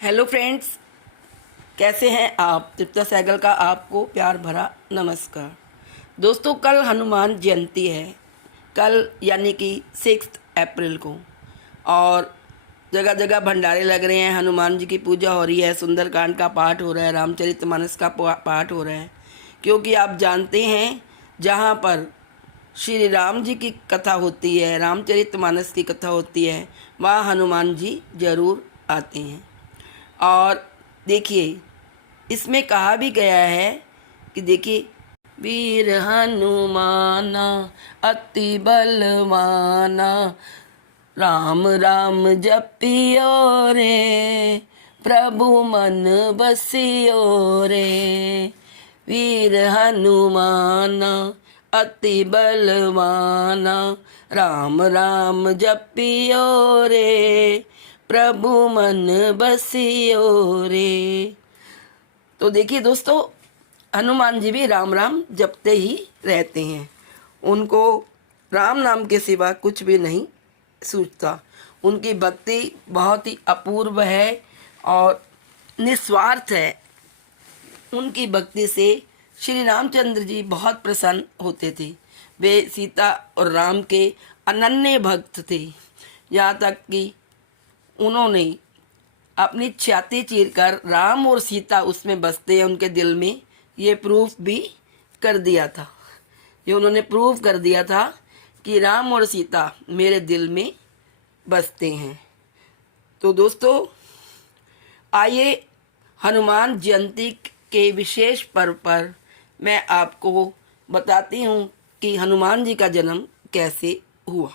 Hello friends, कैसे हैं आप। तृप्ता सहगल का आपको प्यार भरा नमस्कार। दोस्तों, कल हनुमान जयंती है। कल यानी कि 6 अप्रैल को, और जगह जगह भंडारे लग रहे हैं। हनुमान जी की पूजा हो रही है, सुंदरकांड का पाठ हो रहा है, रामचरितमानस का पाठ हो रहा है। क्योंकि आप जानते हैं, जहाँ पर श्री राम जी की कथा होती है, रामचरितमानस की कथा होती है, वहाँ हनुमान जी जरूर आते हैं। और देखिए, इसमें कहा भी गया है कि देखिए, वीर हनुमाना अति बलवाना, राम राम जपियो रे, प्रभु मन बसियो रे। वीर हनुमाना अति बलवाना, राम राम जपियो रे, प्रभु मन बसियो रे। तो देखिए दोस्तों, हनुमान जी भी राम राम जपते ही रहते हैं। उनको राम नाम के सिवा कुछ भी नहीं सूझता। उनकी भक्ति बहुत ही अपूर्व है और निस्वार्थ है। उनकी भक्ति से श्री रामचंद्र जी बहुत प्रसन्न होते थे। वे सीता और राम के अनन्य भक्त थे। यहाँ तक कि उन्होंने अपनी छाती चीरकर राम और सीता उसमें बसते हैं उनके दिल में, ये प्रूफ भी कर दिया था। ये उन्होंने प्रूव कर दिया था कि राम और सीता मेरे दिल में बसते हैं। तो दोस्तों, आइए हनुमान जयंती के विशेष पर्व पर मैं आपको बताती हूँ कि हनुमान जी का जन्म कैसे हुआ।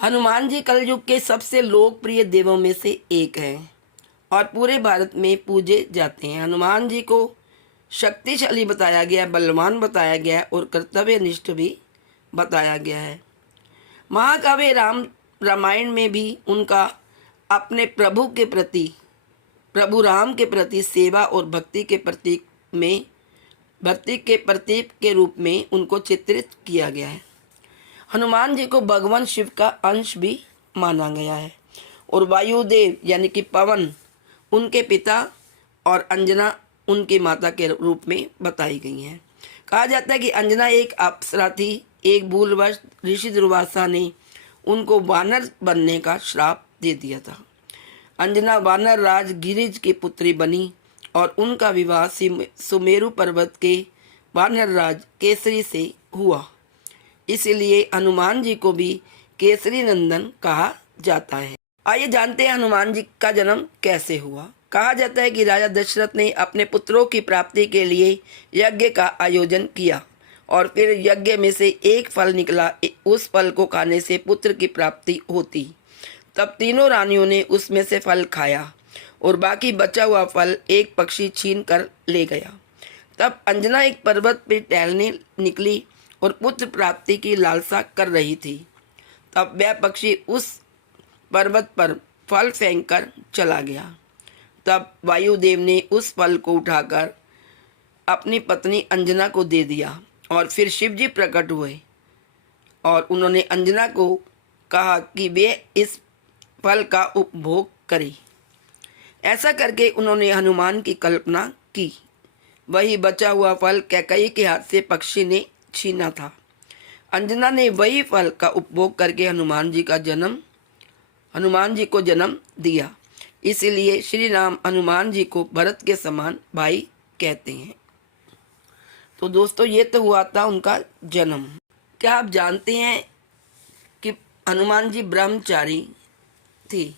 हनुमान जी कलयुग के सबसे लोकप्रिय देवों में से एक हैं और पूरे भारत में पूजे जाते हैं। हनुमान जी को शक्तिशाली बताया गया, बलवान बताया गया और कर्तव्यनिष्ठ भी बताया गया है। महाकाव्य रामायण में भी उनका अपने प्रभु राम के प्रति सेवा और भक्ति के प्रतीक के रूप में उनको चित्रित किया गया है। हनुमान जी को भगवान शिव का अंश भी माना गया है और वायुदेव यानी कि पवन उनके पिता और अंजना उनकी माता के रूप में बताई गई हैं। कहा जाता है कि अंजना एक अप्सरा थी। एक भूलवश ऋषि दुर्वासा ने उनको वानर बनने का श्राप दे दिया था। अंजना वानर राज गिरिज की पुत्री बनी और उनका विवाह सुमेरु पर्वत के वानर राज केसरी से हुआ। इसलिए हनुमान जी को भी केसरी नंदन कहा जाता है। आइए जानते हैं हनुमान जी का जन्म कैसे हुआ। कहा जाता है कि राजा दशरथ ने अपने पुत्रों की प्राप्ति के लिए यज्ञ का आयोजन किया और फिर यज्ञ में से एक फल निकला। उस फल को खाने से पुत्र की प्राप्ति होती। तब तीनों रानियों ने उसमें से फल खाया और बाकी बचा हुआ फल एक पक्षी छीन कर ले गया। तब अंजना एक पर्वत पर टहलने निकली और पुत्र प्राप्ति की लालसा कर रही थी। तब वह पक्षी उस पर्वत पर फल फेंक कर चला गया। तब वायुदेव ने उस फल को उठाकर अपनी पत्नी अंजना को दे दिया और फिर शिवजी प्रकट हुए और उन्होंने अंजना को कहा कि वे इस फल का उपभोग करे। ऐसा करके उन्होंने हनुमान की कल्पना की। वही बचा हुआ फल कैकेयी के हाथ से पक्षी ने छीना था। अंजना ने वही फल का उपभोग करके हनुमान जी को जन्म दिया। इसलिए श्री राम हनुमान जी को भरत के समान भाई कहते हैं। तो दोस्तों, ये तो हुआ था उनका जन्म। क्या आप जानते हैं कि हनुमान जी ब्रह्मचारी थे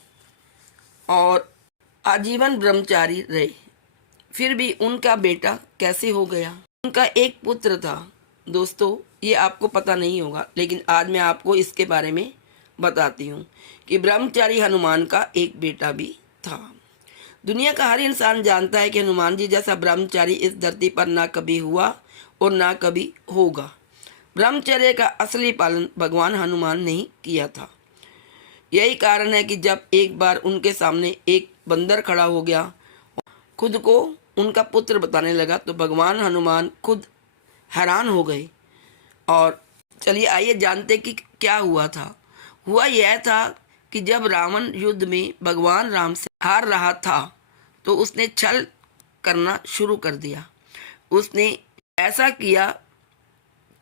और आजीवन ब्रह्मचारी रहे, फिर भी उनका बेटा कैसे हो गया। उनका एक पुत्र था। दोस्तों, ये आपको पता नहीं होगा, लेकिन आज मैं आपको इसके बारे में बताती हूँ कि ब्रह्मचारी हनुमान का एक बेटा भी था। दुनिया का हर इंसान जानता है कि हनुमान जी जैसा ब्रह्मचारी इस धरती पर ना कभी हुआ और ना कभी होगा। ब्रह्मचर्य का असली पालन भगवान हनुमान ने ही किया था। यही कारण है कि जब एक बार उनके सामने एक बंदर खड़ा हो गया, खुद को उनका पुत्र बताने लगा, तो भगवान हनुमान खुद हैरान हो गए। और चलिए आइए जानते कि क्या हुआ था। हुआ यह था कि जब रावण युद्ध में भगवान राम से हार रहा था, तो उसने छल करना शुरू कर दिया। उसने ऐसा किया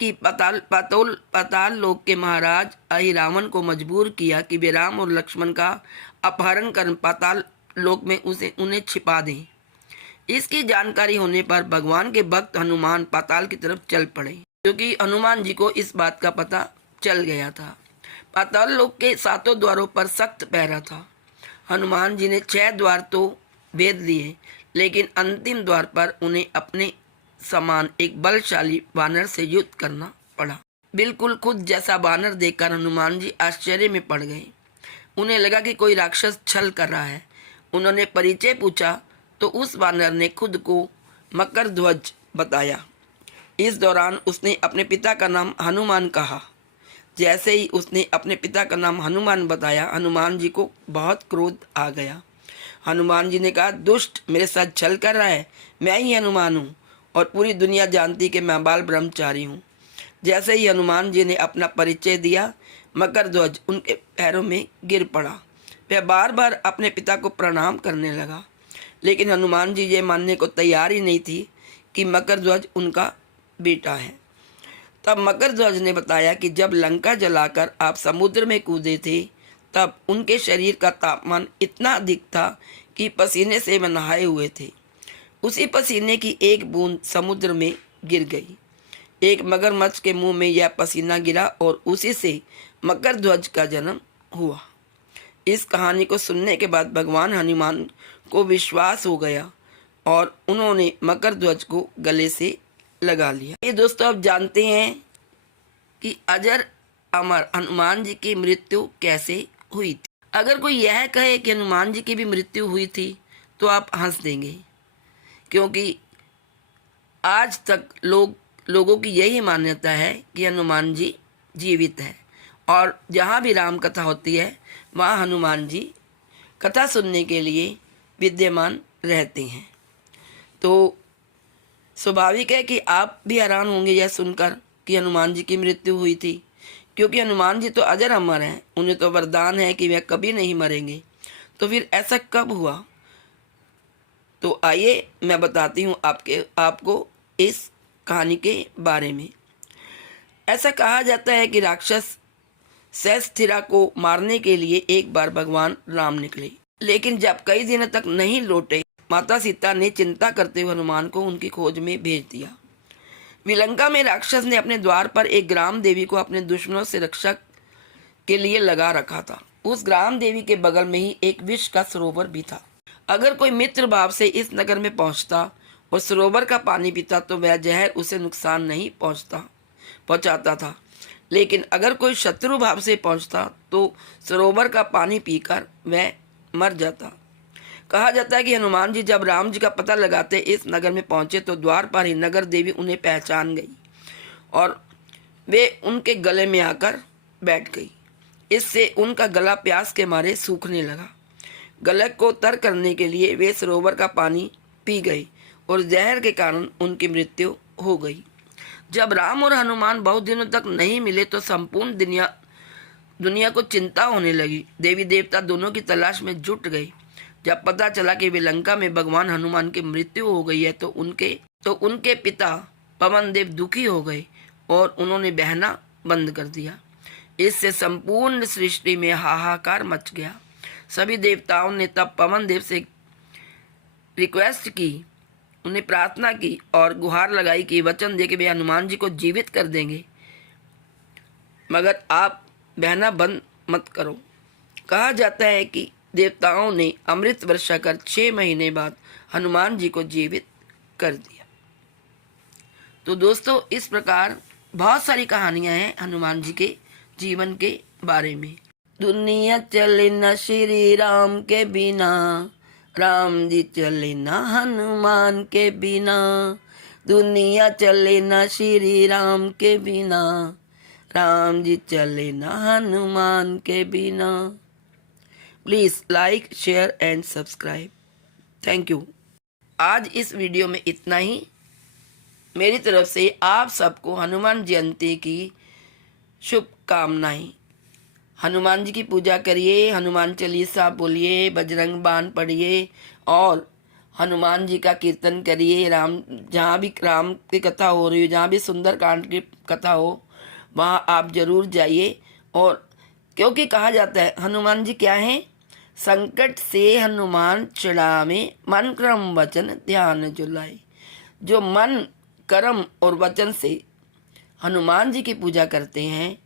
कि पाताल लोक के महाराज अहिरावण को मजबूर किया कि वे राम और लक्ष्मण का अपहरण कर पाताल लोक में उन्हें छिपा दें। इसकी जानकारी होने पर भगवान के भक्त हनुमान पाताल की तरफ चल पड़े, क्योंकि हनुमान जी को इस बात का पता चल गया था। पाताल लोक के 7 द्वारों पर सख्त पहरा था। हनुमान जी ने 6 द्वार तो भेद लिए, लेकिन अंतिम द्वार पर उन्हें अपने समान एक बलशाली वानर से युद्ध करना पड़ा। बिल्कुल खुद जैसा वानर देखकर हनुमान जी आश्चर्य में पड़ गए। उन्हें लगा कि कोई राक्षस छल कर रहा है। उन्होंने परिचय पूछा तो उस वानर ने खुद को मकर ध्वज बताया। इस दौरान उसने अपने पिता का नाम हनुमान कहा। जैसे ही उसने अपने पिता का नाम हनुमान बताया, हनुमान जी को बहुत क्रोध आ गया। हनुमान जी ने कहा, दुष्ट, मेरे साथ छल कर रहा है। मैं ही हनुमान हूँ और पूरी दुनिया जानती कि मैं बाल ब्रह्मचारी हूँ। जैसे ही हनुमान जी ने अपना परिचय दिया, मकर ध्वज उनके पैरों में गिर पड़ा। वह बार बार अपने पिता को प्रणाम करने लगा, लेकिन हनुमान जी ये मानने को तैयार ही नहीं थी कि मकर ध्वज उनका बेटा है। तब मकर ध्वज ने बताया कि जब लंका जलाकर आप समुद्र में कूदे थे, तब उनके शरीर का तापमान इतना अधिक था कि पसीने से वह नहाए हुए थे। उसी पसीने की एक बूंद समुद्र में गिर गई। एक मगरमच्छ के मुंह में यह पसीना गिरा और उसी से मकर ध्वज का जन्म हुआ। इस कहानी को सुनने के बाद भगवान हनुमान को विश्वास हो गया और उन्होंने मकर ध्वज को गले से लगा लिया। ये दोस्तों, अब जानते हैं कि अजर अमर हनुमान जी की मृत्यु कैसे हुई थी। अगर कोई यह कहे कि हनुमान जी की भी मृत्यु हुई थी तो आप हंस देंगे, क्योंकि आज तक लोगों की यही मान्यता है कि हनुमान जी जीवित है और जहाँ भी राम कथा होती है वहाँ हनुमान जी कथा सुनने के लिए विद्यमान रहते हैं। तो स्वाभाविक है कि आप भी हैरान होंगे यह सुनकर कि हनुमान जी की मृत्यु हुई थी, क्योंकि हनुमान जी तो अजर अमर हैं। उन्हें तो वरदान है कि वह कभी नहीं मरेंगे। तो फिर ऐसा कब हुआ? तो आइए मैं बताती हूँ आपको इस कहानी के बारे में। ऐसा कहा जाता है कि राक्षस सहस्थिरा को मारने के लिए एक बार भगवान राम निकले, लेकिन जब कई दिनों तक नहीं लौटे, माता सीता ने चिंता करते हुए हनुमान को उनकी खोज में भेज दिया। विलंका में राक्षस ने अपने द्वार पर एक ग्राम देवी को अपने दुश्मनों से रक्षा के लिए लगा रखा था। उस ग्राम देवी के बगल में ही एक विष का सरोवर भी था। अगर कोई मित्र भाव से इस नगर में पहुंचता और सरोवर का पानी पीता तो वह जहर उसे नुकसान नहीं पहुंचाता था, लेकिन अगर कोई शत्रु भाव से पहुंचता तो सरोवर का पानी पीकर वह मर जाता। कहा जाता है कि हनुमान जी जब राम जी का पता लगाते इस नगर में पहुंचे तो द्वार पर ही नगर देवी उन्हें पहचान गई और वे उनके गले में आकर बैठ गई। इससे उनका गला प्यास के मारे सूखने लगा। गले को तर करने के लिए वे सरोवर का पानी पी गई और जहर के कारण उनकी मृत्यु हो गई। जब राम और हनुमान बहुत दिनों तक नहीं मिले तो संपूर्ण दुनिया को चिंता होने लगी। देवी देवता दोनों की तलाश में जुट गए। जब पता चला कि वे लंका में भगवान हनुमान की मृत्यु हो गई है तो उनके पिता पवन देव दुखी हो गए और उन्होंने बहना बंद कर दिया। इससे संपूर्ण सृष्टि में हाहाकार मच गया। सभी देवताओं ने तब पवन देव से रिक्वेस्ट की, उन्हें प्रार्थना की और गुहार लगाई कि वचन दे कि वे हनुमान जी को जीवित कर देंगे, मगर आप बहना बंद मत करो। कहा जाता है कि देवताओं ने अमृत वर्षा कर 6 महीने बाद हनुमान जी को जीवित कर दिया। तो दोस्तों, इस प्रकार बहुत सारी कहानियां हैं हनुमान जी के जीवन के बारे में। दुनिया चले न श्री राम के बिना, राम जी चले न हनुमान के बिना। दुनिया चले न श्री राम के बिना, राम जी चले न हनुमान के बिना। Please like, share and subscribe. Thank you. आज इस वीडियो में इतना ही। मेरी तरफ से आप सबको हनुमान जयंती की शुभकामनाएं। हनुमान जी की पूजा करिए, हनुमान चालीसा बोलिए, बजरंग बाण पढ़िए और हनुमान जी का कीर्तन करिए। राम, जहाँ भी राम की कथा हो रही हो, जहाँ भी सुंदर कांड की कथा हो, वहाँ आप जरूर जाइए। और क्योंकि कहा जाता है हनुमान जी क्या हैं, संकट से हनुमान छुड़ावे, मन क्रम वचन ध्यान जुलाए। जो मन कर्म और वचन से हनुमान जी की पूजा करते हैं,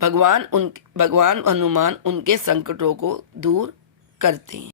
भगवान हनुमान उनके संकटों को दूर करते हैं।